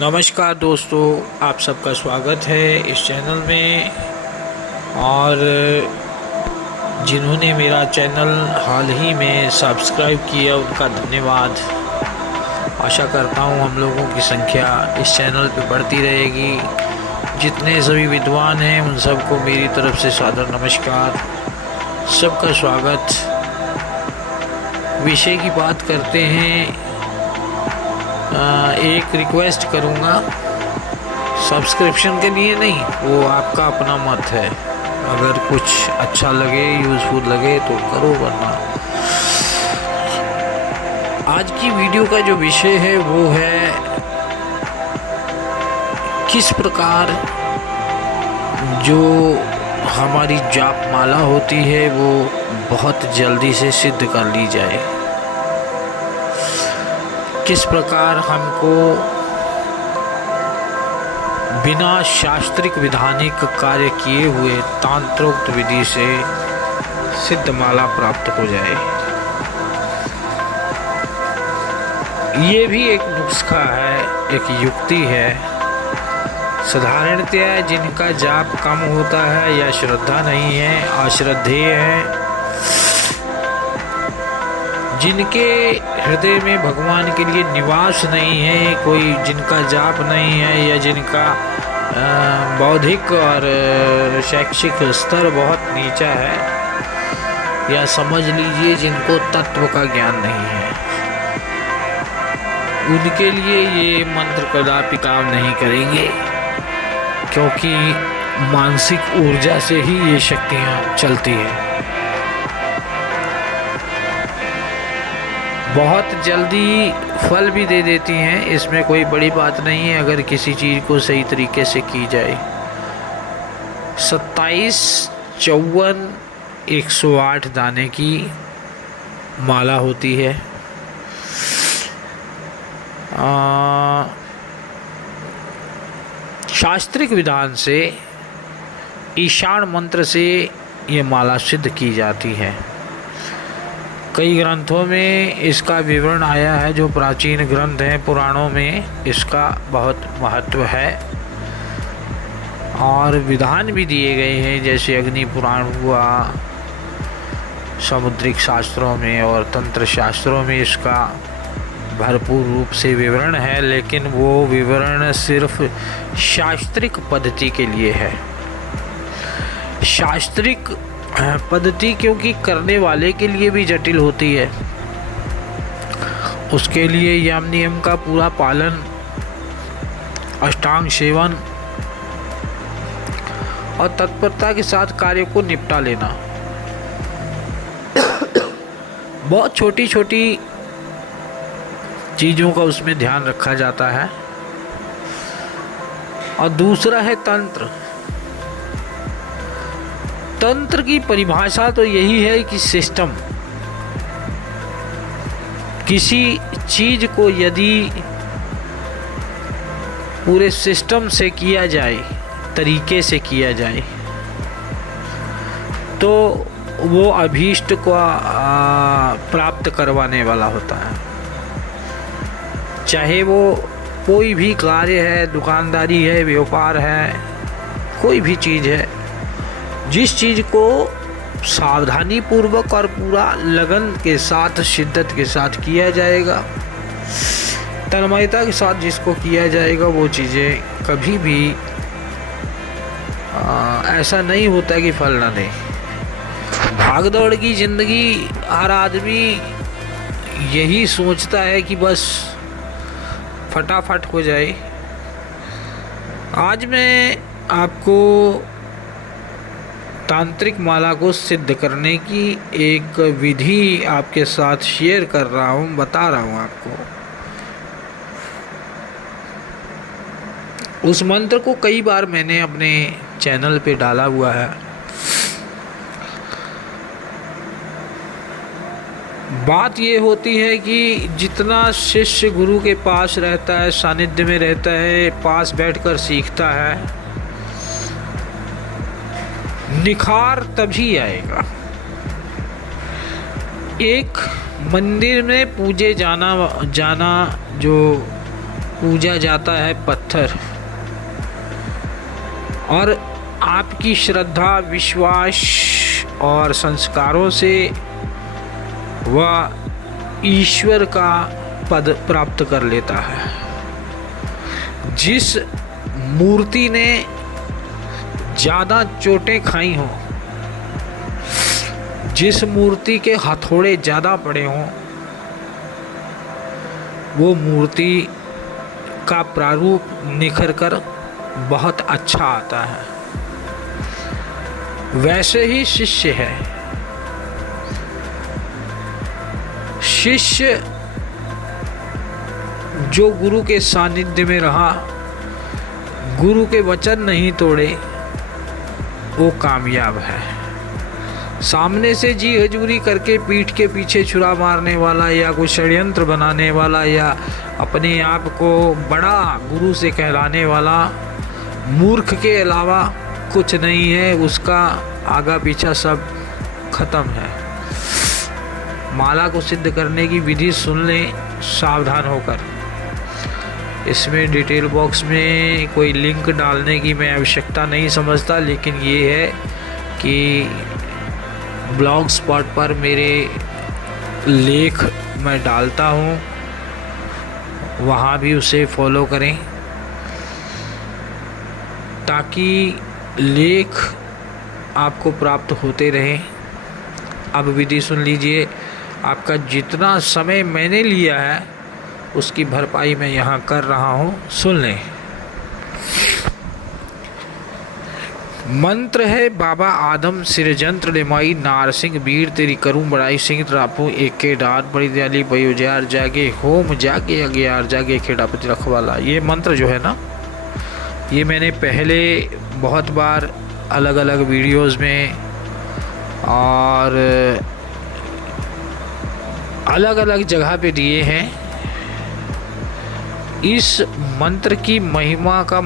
नमस्कार दोस्तों, आप सबका स्वागत है इस चैनल में। और जिन्होंने मेरा चैनल हाल ही में सब्सक्राइब किया उनका धन्यवाद। आशा करता हूँ हम लोगों की संख्या इस चैनल पे बढ़ती रहेगी। जितने सभी विद्वान हैं उन सबको मेरी तरफ से सादर नमस्कार, सबका स्वागत। विषय की बात करते हैं। एक रिक्वेस्ट करूँगा, सब्सक्रिप्शन के लिए नहीं, वो आपका अपना मत है। अगर कुछ अच्छा लगे, यूज़फुल लगे तो करो, वरना आज की वीडियो का जो विषय है वो है किस प्रकार जो हमारी जाप माला होती है वो बहुत जल्दी से सिद्ध कर ली जाए। किस प्रकार हमको बिना शास्त्रिक विधानिक कार्य किए हुए तांत्रोक्त विधि से सिद्ध माला प्राप्त हो जाए। ये भी एक नुस्खा है, एक युक्ति है। साधारणतया जिनका जाप कम होता है या श्रद्धा नहीं है, अश्रद्धेय है, जिनके हृदय में भगवान के लिए निवास नहीं है, कोई जिनका जाप नहीं है, या जिनका बौद्धिक और शैक्षिक स्तर बहुत नीचा है, या समझ लीजिए जिनको तत्व का ज्ञान नहीं है, उनके लिए ये मंत्र कदापि काम नहीं करेंगे। क्योंकि मानसिक ऊर्जा से ही ये शक्तियाँ चलती हैं। बहुत जल्दी फल भी दे देती हैं, इसमें कोई बड़ी बात नहीं है अगर किसी चीज़ को सही तरीके से की जाए। 27, 54, 108 दाने की माला होती है। शास्त्रिक विधान से ईशान मंत्र से ये माला सिद्ध की जाती है। कई ग्रंथों में इसका विवरण आया है, जो प्राचीन ग्रंथ हैं पुराणों में इसका बहुत महत्व है। और विधान भी दिए गए हैं, जैसे अग्नि पुराण हुआ, समुद्रिक शास्त्रों में और तंत्र शास्त्रों में इसका भरपूर रूप से विवरण है। लेकिन वो विवरण सिर्फ शास्त्रिक पद्धति के लिए है। शास्त्रिक पद्धति क्योंकि करने वाले के लिए भी जटिल होती है, उसके लिए यम नियम का पूरा पालन, अष्टांग सेवन और तत्परता के साथ कार्य को निपटा लेना। बहुत छोटी छोटी चीज़ों का उसमें ध्यान रखा जाता है। और दूसरा है तंत्र। तंत्र की परिभाषा तो यही है कि सिस्टम, किसी चीज को यदि पूरे सिस्टम से किया जाए, तरीके से किया जाए, तो वो अभीष्ट को प्राप्त करवाने वाला होता है। चाहे वो कोई भी कार्य है, दुकानदारी है, व्यापार है, कोई भी चीज़ है, जिस चीज़ को सावधानी पूर्वक और पूरा लगन के साथ, शिद्दत के साथ किया जाएगा, तन्मयता के साथ जिसको किया जाएगा, वो चीज़ें कभी भी ऐसा नहीं होता कि फल ना दे। भागदौड़ की ज़िंदगी, हर आदमी यही सोचता है कि बस फटाफट हो जाए। आज मैं आपको तांत्रिक माला को सिद्ध करने की एक विधि आपके साथ शेयर कर रहा हूँ, बता रहा हूँ आपको। उस मंत्र को कई बार मैंने अपने चैनल पे डाला हुआ है। बात ये होती है कि जितना शिष्य गुरु के पास रहता है, सानिध्य में रहता है, पास बैठकर सीखता है, निखार तभी आएगा। एक मंदिर में पूजे जाना जो पूजा जाता है पत्थर, और आपकी श्रद्धा, विश्वास और संस्कारों से वह ईश्वर का पद प्राप्त कर लेता है। जिस मूर्ति ने ज़्यादा चोटें खाई हों, जिस मूर्ति के हथौड़े ज़्यादा पड़े हों, वो मूर्ति का प्रारूप निखर कर बहुत अच्छा आता है। वैसे ही शिष्य है। शिष्य जो गुरु के सानिध्य में रहा, गुरु के वचन नहीं तोड़े, वो कामयाब है। सामने से जी हजूरी करके पीठ के पीछे छुरा मारने वाला या कोई षड्यंत्र बनाने वाला या अपने आप को बड़ा गुरु से कहलाने वाला मूर्ख के अलावा कुछ नहीं है। उसका आगा पीछा सब खत्म है। माला को सिद्ध करने की विधि सुन लें सावधान होकर। इसमें डिटेल बॉक्स में कोई लिंक डालने की मैं आवश्यकता नहीं समझता, लेकिन ये है कि ब्लॉग स्पॉट पर मेरे लेख मैं डालता हूँ, वहाँ भी उसे फॉलो करें ताकि लेख आपको प्राप्त होते रहें। अब विधि सुन लीजिए। आपका जितना समय मैंने लिया है उसकी भरपाई मैं यहाँ कर रहा हूँ, सुन लें। मंत्र है बाबा आदम सिरजंत्र लेमाई नारसिंह वीर तेरी करूं बड़ाई सिंह रापू एक के डार बड़ी दयाली बयोजार जागे होम जागे अग्यार जागे खेड़ापति रखवाला। ये मंत्र जो है ना, ये मैंने पहले बहुत बार अलग अलग वीडियोस में और अलग अलग जगह पे दिए हैं। इस मंत्र की महिमा का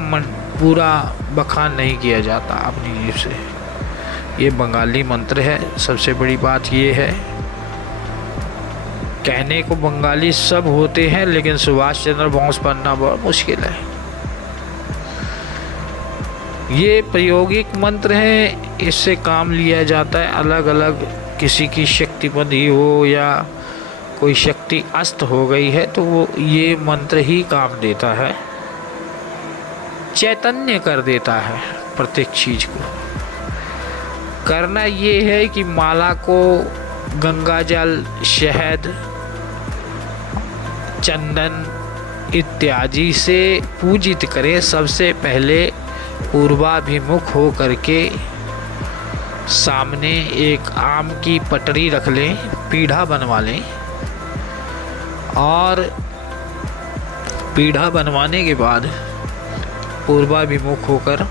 पूरा बखान नहीं किया जाता अपनी जीभ से। ये बंगाली मंत्र है। सबसे बड़ी बात ये है, कहने को बंगाली सब होते हैं, लेकिन सुभाष चंद्र बोस बनना बहुत मुश्किल है। ये प्रायोगिक मंत्र है, इससे काम लिया जाता है। अलग अलग किसी की शक्ति बंधी हो या कोई शक्ति अस्त हो गई है तो वो ये मंत्र ही काम देता है, चैतन्य कर देता है प्रत्येक चीज को। करना ये है कि माला को गंगा जल, शहद, चंदन इत्यादि से पूजित करें। सबसे पहले पूर्वाभिमुख हो करके सामने एक आम की पटरी रख लें, पीढ़ा बनवा लें, और पीढ़ा बनवाने के बाद पूर्वाभिमुख होकर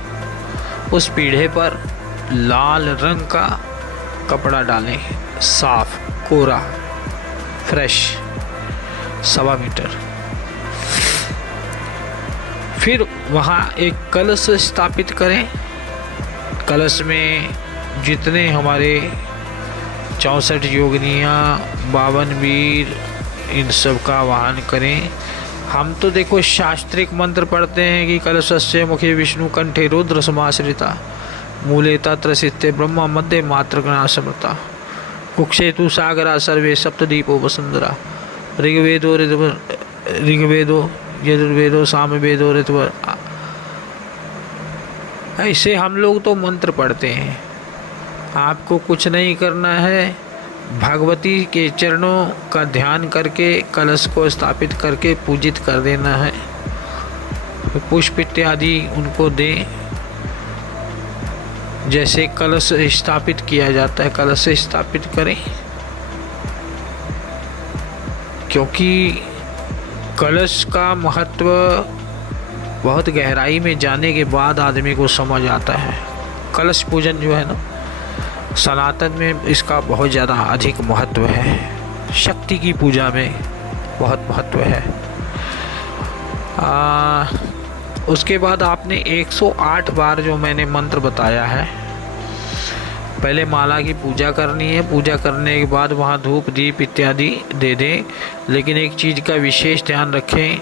उस पीढ़े पर लाल रंग का कपड़ा डालें, साफ कोरा फ्रेश 1.25 मीटर। फिर वहाँ एक कलश स्थापित करें। कलश में जितने हमारे 64 योगिनियाँ, 52 वीर, इन सब का वाहन करें। हम तो देखो शास्त्रिक मंत्र पढ़ते हैं कि कलशस्य मुखे विष्णु कंठे रुद्र समाश्रिता मूले तत्र सिद्धे ब्रह्मा मध्य मात्र गणा समृता कुक्षेतु सागरा सर्वे सप्तदीपो वसुंधरा ऋग्वेदो यजुर्वेदो सामवेदो ऋतु। ऐसे हम लोग तो मंत्र पढ़ते हैं। आपको कुछ नहीं करना है, भगवती के चरणों का ध्यान करके कलश को स्थापित करके पूजित कर देना है। पुष्प इत्यादि उनको दें। जैसे कलश स्थापित किया जाता है, कलश स्थापित करें, क्योंकि कलश का महत्व बहुत गहराई में जाने के बाद आदमी को समझ आता है। कलश पूजन जो है ना, सनातन में इसका बहुत ज़्यादा अधिक महत्व है। शक्ति की पूजा में बहुत महत्व है। उसके बाद आपने 108 बार जो मैंने मंत्र बताया है, पहले माला की पूजा करनी है। पूजा करने के बाद वहाँ धूप दीप इत्यादि दे दें। लेकिन एक चीज़ का विशेष ध्यान रखें,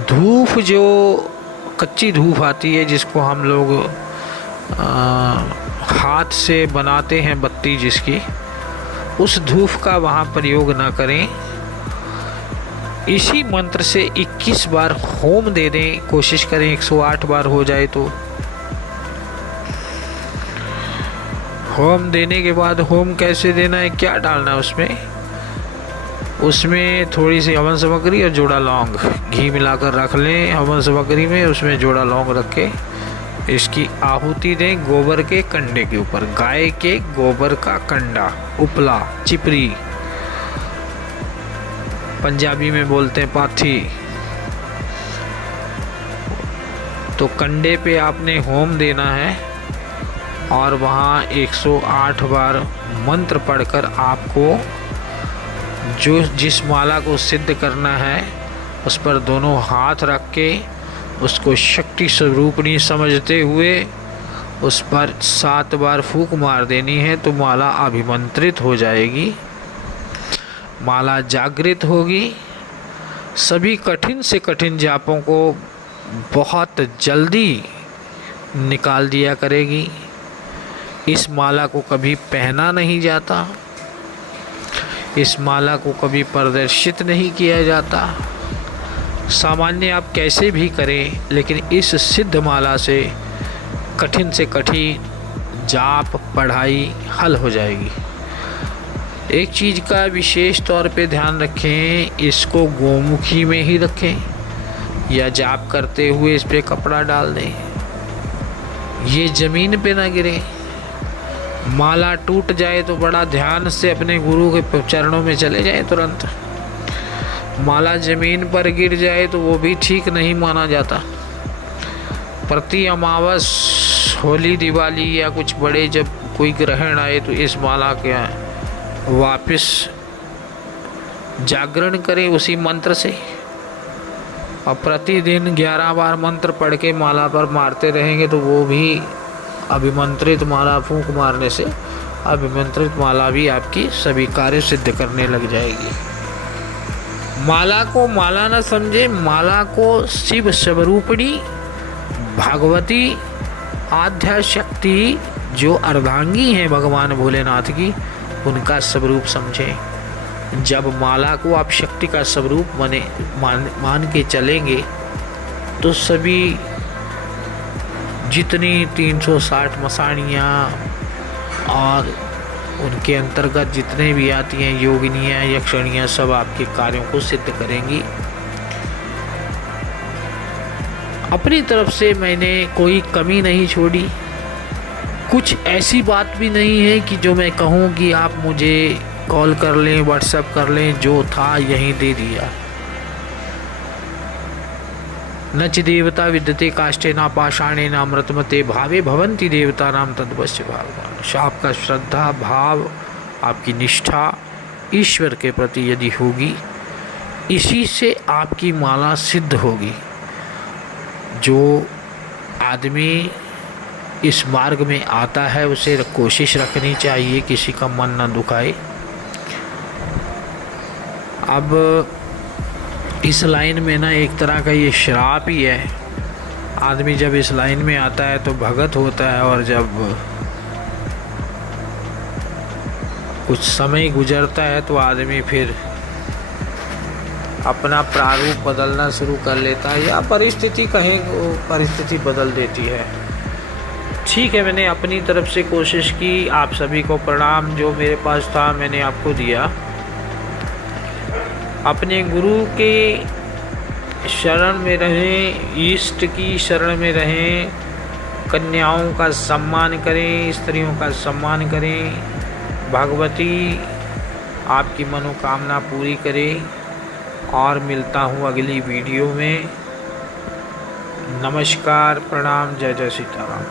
धूप जो कच्ची धूप आती है जिसको हम लोग हाथ से बनाते हैं बत्ती जिसकी, उस धूप का वहाँ प्रयोग ना करें। इसी मंत्र से 21 बार होम दे दें, कोशिश करें 108 बार हो जाए तो। होम देने के बाद होम कैसे देना है, क्या डालना है उसमें थोड़ी सी हवन सामग्री और जोड़ा लौंग घी मिलाकर रख लें हवन सामग्री में, उसमें जोड़ा लौंग रख के इसकी आहुति दें गोबर के कंडे के ऊपर। गाय के गोबर का कंडा, उपला, चिपरी, पंजाबी में बोलते हैं पाथी। तो कंडे पे आपने होम देना है और वहाँ 108 बार मंत्र पढ़कर आपको जो जिस माला को सिद्ध करना है उस पर दोनों हाथ रख के उसको शक्ति स्वरूपणी समझते हुए उस पर 7 बार फूंक मार देनी है, तो माला अभिमंत्रित हो जाएगी, माला जागृत होगी। सभी कठिन से कठिन जापों को बहुत जल्दी निकाल दिया करेगी। इस माला को कभी पहना नहीं जाता, इस माला को कभी प्रदर्शित नहीं किया जाता। सामान्य आप कैसे भी करें, लेकिन इस सिद्ध माला से कठिन जाप पढ़ाई हल हो जाएगी। एक चीज़ का विशेष तौर पे ध्यान रखें, इसको गोमुखी में ही रखें या जाप करते हुए इस पे कपड़ा डाल दें, ये ज़मीन पे ना गिरे। माला टूट जाए तो बड़ा ध्यान से अपने गुरु के चरणों में चले जाए तुरंत। माला जमीन पर गिर जाए तो वो भी ठीक नहीं माना जाता। प्रति अमावस, होली, दिवाली या कुछ बड़े जब कोई ग्रहण आए तो इस माला के वापस जागरण करें उसी मंत्र से, और प्रतिदिन 11 बार मंत्र पढ़ के माला पर मारते रहेंगे तो वो भी अभिमंत्रित माला, फूंक मारने से अभिमंत्रित माला भी आपकी सभी कार्य सिद्ध करने लग जाएगी। माला को माला न समझे, माला को शिव स्वरूपिणी भगवती आद्या शक्ति जो अर्धांगी हैं भगवान भोलेनाथ की, उनका स्वरूप समझें। जब माला को आप शक्ति का स्वरूप मान के चलेंगे तो सभी जितनी 360 मसाणियाँ और उनके अंतर्गत जितने भी आती हैं योगिनियाँ, यक्षणियाँ, सब आपके कार्यों को सिद्ध करेंगी। अपनी तरफ से मैंने कोई कमी नहीं छोड़ी, कुछ ऐसी बात भी नहीं है कि जो मैं कहूँ कि आप मुझे कॉल कर लें, व्हाट्सएप कर लें, जो था यहीं दे दिया। नच देवता विद्यते काष्ठे ना पाषाणे ना अमृतमते भावे भवन्ति देवता नाम तद्वश्य भाव। आपका श्रद्धा भाव, आपकी निष्ठा ईश्वर के प्रति यदि होगी, इसी से आपकी माला सिद्ध होगी। जो आदमी इस मार्ग में आता है उसे कोशिश रखनी चाहिए किसी का मन न दुखाए। अब इस लाइन में ना एक तरह का ये श्राप ही है। आदमी जब इस लाइन में आता है तो भगत होता है, और जब कुछ समय गुजरता है तो आदमी फिर अपना प्रारूप बदलना शुरू कर लेता है, या परिस्थिति कहीं परिस्थिति बदल देती है। ठीक है, मैंने अपनी तरफ से कोशिश की। आप सभी को प्रणाम, जो मेरे पास था मैंने आपको दिया। अपने गुरु के शरण में रहें, इष्ट की शरण में रहें, कन्याओं का सम्मान करें, स्त्रियों का सम्मान करें। भगवती आपकी मनोकामना पूरी करे। और मिलता हूँ अगली वीडियो में। नमस्कार, प्रणाम, जय जय सीताराम।